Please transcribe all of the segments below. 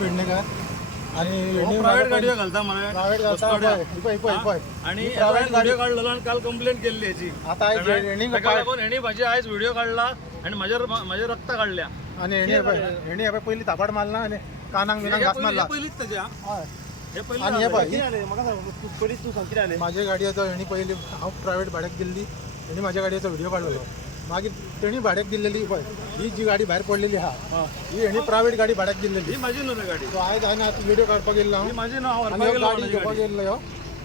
पेडणेकर आणि प्रायव्हेट गाडी घालता मला प्रायव्हेट घालता आणि प्रायव्हेट गाडी काढलेलो आणि काल कंप्लेंट केली याची आता हेणी माझी आयज व्हिडिओ काढला आणि माझ्या रक्त काढल्या आणि हेणी पहिली थापाड मारला आणि कानांग बिनांग घास मारला पहिलीच त्याच्या हे पहिली आणि हे बाई पहिलीच तू सांगते आले माझ्या गाडयाचो हेणी पहिली हांव प्रायव्हेट भाड्याक दिल्ली हेणी माझ्या गाडयाचो व्हिडिओ काढलेलो मागीर तेणी भाड्याक दिल्लेली पळय ही जी गाडी भायर पडलेली हा ही हेणी प्रायव्हेट गाडी भाड्याक दिल्लेली ही माझी न्हू गाडी तो आयज हांवें आतां व्हिडिओ काडपाक गेल्लो हांव ही माझी नाव आणि गाडी घेवपाक गेल्लो ह्यो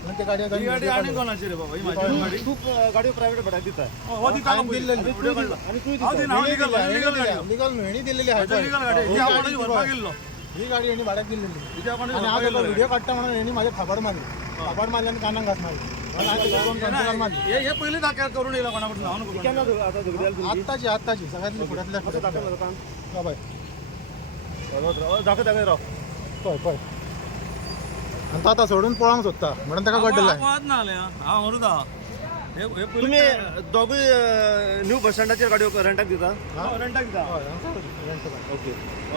आणि त्या गाडयान ही गाडी आणि कोणाची रे बाबा ही माझी गाडी तू गाडी प्रायव्हेट भाड्याक दिता हो ती काढून दिल्लेली व्हिडिओ काढला आणि तू हो ती नाव लिगल गाडी लिगल हेणी दिल्लेली आहे लिगल गाडी ही आपण भरपाक गेल्लो ही गाडी हेणी भाड्याक दिल्लेली हिच्या आपण आणि हांव तेका व्हिडिओ काडटा म्हणून हेणी माझ्या थापाड मारली थापाड मारली आणि कानांक घास मारली आणि हांवें तेका दोन कंट्रोलार मारली हे पहिले दाखल करून येला कोणाकडून हांव नको केन्ना आता झगड्याल आत्ताची सगळ्यातली फुड्यातल्या हा बाय दाखव राव पळय आणि तो आतां सोडून पळोवंक सोदता म्हणून ताका गड्डला आवाज ना आले हा मरुदा हे तुम्ही दोघूय न्यू बस स्टँडाचेर गाडयो रेंटाक दिता रेंटाक दिता ओके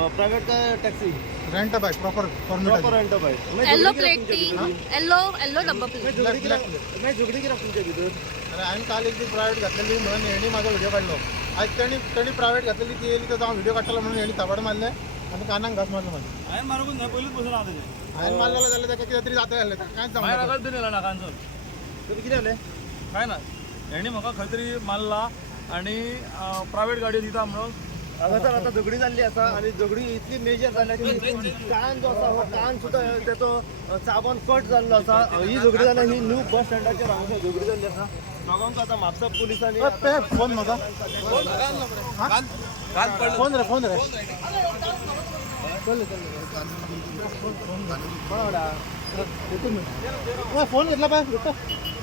प्रायव्हेट काय taxi rent by proper proper rent by yellow प्लेटी येलो डब्बा प्लेट मागीर झगडी कित्याक तुमच्या भितर अरे हांवें काल एक दीस प्रायव्हेट घातलेली म्हणून हेणी म्हाजो व्हिडिओ काडलो आयज तेणी प्रायव्हेट घातलेली ती येयली तर हांव व्हिडिओ काडटालो म्हणून हेणी थापाड मारले आनी कानांक घास मारलो म्हाजे हांवें मारूंक ना पयलीच बसून आहा तेजे हांवें मारलेलो जाल्यार ताका कितें तरी जाता जालें कांयच भायर सांगना आगात दिलेला ना कांचन तुमी कितें जालें काय ना हेणी म्हाका खंय तरी मारला आणि प्रायव्हेट गाडी दिता म्हणून हांगासर आतां झगडी जाल्ली आसा आनी झगडी इतली मेजर जाल्या की कान जो आसा हो कान सुद्दां तेचो चाबोन कट जाल्लो आसा ही झगडी जाल्या ही न्यू बस स्टँडाचेर हांगासर झगडी जाल्ली आसा दोगांक आतां म्हापसा पुलिसांनी ते फोन म्हाका फोन रे चल फोन घेतला पाय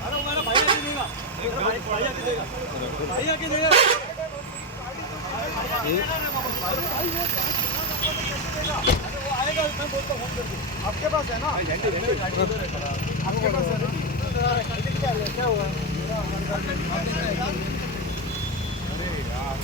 अरे मला भैया की देगा भैया की देगा भैया की देगा आपके पास है ना आपके पास है ना क्या हुआ अरे यार